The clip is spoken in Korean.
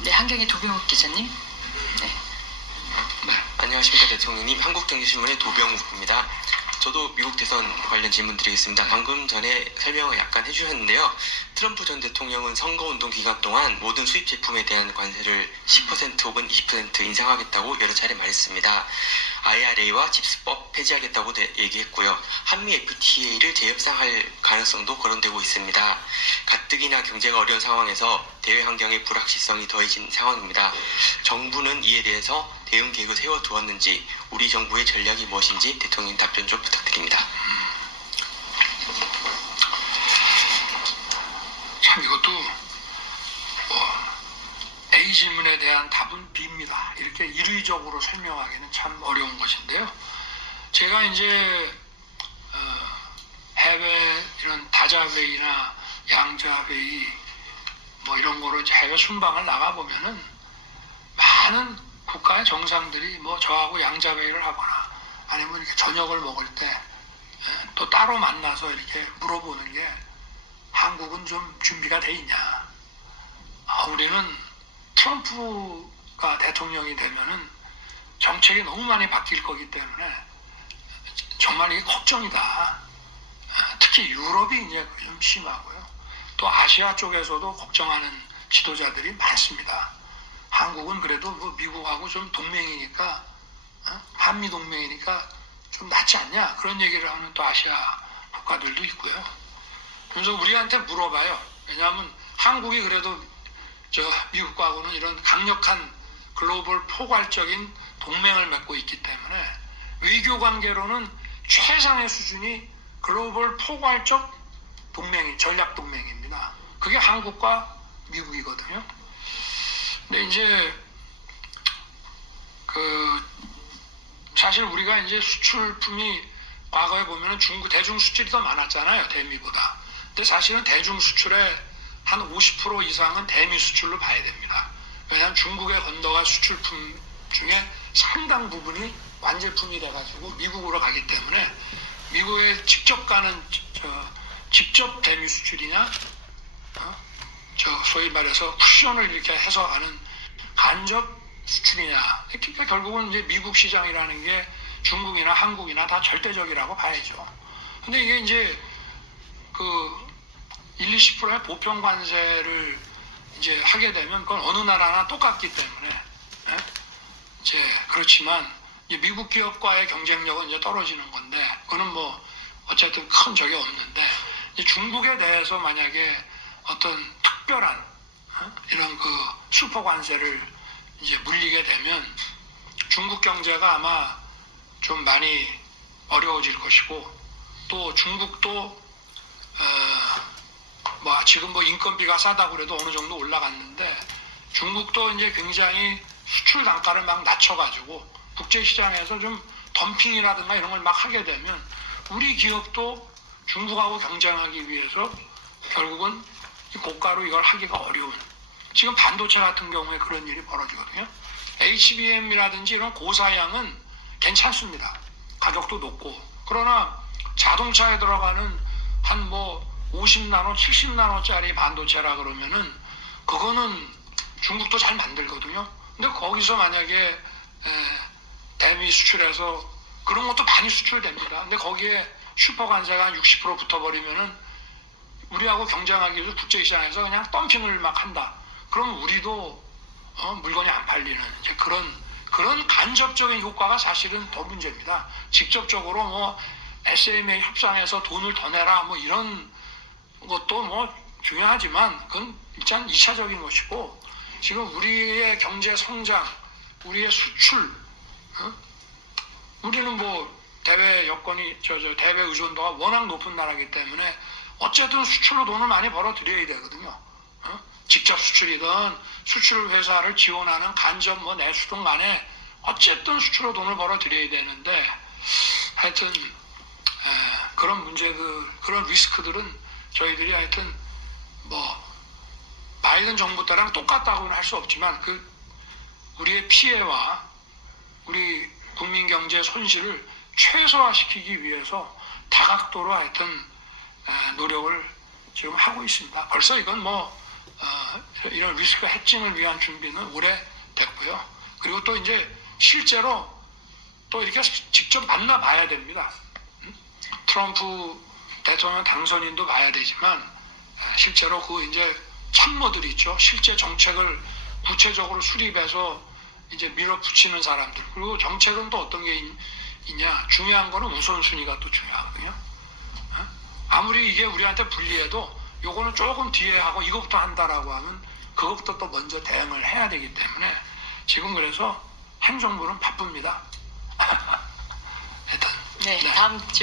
네, 한경의 도병욱 기자님. 네. 안녕하십니까 대통령님. 한국경제신문의 도병욱입니다. 저도 미국 대선 관련 질문 드리겠습니다. 방금 전에 설명을 약간 해주셨는데요. 트럼프 전 대통령은 선거운동 기간 동안 모든 수입 제품에 대한 관세를 10% 혹은 20% 인상하겠다고 여러 차례 말했습니다. IRA와 칩스법 폐지하겠다고 얘기했고요. 한미 FTA를 재협상할 가능성도 거론되고 있습니다. 가뜩이나 경제가 어려운 상황에서 대외 환경의 불확실성이 더해진 상황입니다. 정부는 이에 대해서 대응 계획을 세워두었는지, 우리 정부의 전략이 무엇인지 대통령 답변 좀 부탁드립니다. 참 이것도 A 질문에 대한 답은 B입니다. 이렇게 일의적으로 설명하기는 참 어려운 것인데요. 제가 이제 해외 이런 다자회의나 양자회의 뭐 이런 거로 이제 해외 순방을 나가 보면은 많은 국가의 정상들이 뭐 저하고 양자회의를 하거나 아니면 이렇게 저녁을 먹을 때 또 따로 만나서 이렇게 물어보는 게 한국은 좀 준비가 돼 있냐. 우리는 트럼프가 대통령이 되면은 정책이 너무 많이 바뀔 거기 때문에 정말 이게 걱정이다. 특히 유럽이 이제 좀 심하고요. 또 아시아 쪽에서도 걱정하는 지도자들이 많습니다. 한국은 그래도 뭐 미국하고 좀 동맹이니까, 한미 동맹이니까 좀 낫지 않냐, 그런 얘기를 하는 또 아시아 국가들도 있고요. 그래서 우리한테 물어봐요. 왜냐하면 한국이 그래도 미국하고는 이런 강력한 글로벌 포괄적인 동맹을 맺고 있기 때문에 외교 관계로는 최상의 수준이 글로벌 포괄적 동맹이 전략 동맹입니다. 그게 한국과 미국이거든요. 근데 이제 사실 우리가 이제 수출품이 과거에 보면은 중국 대중 수출이 더 많았잖아요, 대미보다. 근데 사실은 대중 수출의 한 50% 이상은 대미 수출로 봐야 됩니다. 왜냐하면 중국에 건너간 수출품 중에 상당 부분이 완제품이 돼가지고 미국으로 가기 때문에 미국에 직접 가는 직접 대미 수출이냐, 소위 말해서 쿠션을 이렇게 해서 하는 간접 수출이냐. 그러니까 결국은 이제 미국 시장이라는 게 중국이나 한국이나 다 절대적이라고 봐야죠. 근데 이게 이제 1, 20%의 보편 관세를 이제 하게 되면 그건 어느 나라나 똑같기 때문에 이제 그렇지만 이제 미국 기업과의 경쟁력은 이제 떨어지는 건데 그거는 뭐 어쨌든 큰 적이 없는데 이제 중국에 대해서 만약에 어떤 특별한 이런 슈퍼 관세를 이제 물리게 되면 중국 경제가 아마 좀 많이 어려워질 것이고 또 중국도 지금 인건비가 싸다고 그래도 어느 정도 올라갔는데 중국도 이제 굉장히 수출 단가를 막 낮춰가지고 국제시장에서 좀 덤핑이라든가 이런 걸 막 하게 되면 우리 기업도 중국하고 경쟁하기 위해서 결국은 고가로 이걸 하기가 어려운, 지금 반도체 같은 경우에 그런 일이 벌어지거든요. HBM이라든지 이런 고사양은 괜찮습니다. 가격도 높고. 그러나 자동차에 들어가는 한 50나노, 70나노짜리 반도체라 그러면은 그거는 중국도 잘 만들거든요. 근데 거기서 만약에 대미 수출해서 그런 것도 많이 수출됩니다. 근데 거기에 슈퍼 관세가 한 60% 붙어버리면은 우리하고 경쟁하기 위해서 국제시장에서 그냥 덤핑을 막 한다. 그럼 우리도 물건이 안 팔리는 이제 그런 간접적인 효과가 사실은 더 문제입니다. 직접적으로 SMA 협상에서 돈을 더 내라 이런 것도 중요하지만 그건 일단 2차적인 것이고 지금 우리의 경제 성장, 우리의 수출, 우리는 대외 여건이 대외 의존도가 워낙 높은 나라이기 때문에 어쨌든 수출로 돈을 많이 벌어들여야 되거든요. 직접 수출이든 수출 회사를 지원하는 간접 내수든 간에 어쨌든 수출로 돈을 벌어들여야 되는데 하여튼 그런 문제들, 그런 리스크들은 저희들이 하여튼 바이든 정부 때랑 똑같다고는 할 수 없지만 우리의 피해와 우리 국민 경제 손실을 최소화시키기 위해서 다각도로 하여튼 노력을 지금 하고 있습니다. 벌써 이건 이런 리스크 해칭을 위한 준비는 오래 됐고요. 그리고 또 이제 실제로 또 이렇게 직접 만나봐야 됩니다. 트럼프 대통령 당선인도 봐야 되지만 실제로 그 이제 참모들이 있죠. 실제 정책을 구체적으로 수립해서 이제 밀어붙이는 사람들. 그리고 정책은 또 어떤 게 있냐. 중요한 거는 우선순위가 또 중요하거든요. 아무리 이게 우리한테 불리해도 요거는 조금 뒤에 하고 이것부터 한다라고 하면 그것부터 또 먼저 대응을 해야 되기 때문에 지금 그래서 행정부는 바쁩니다. 하여튼 네, 다음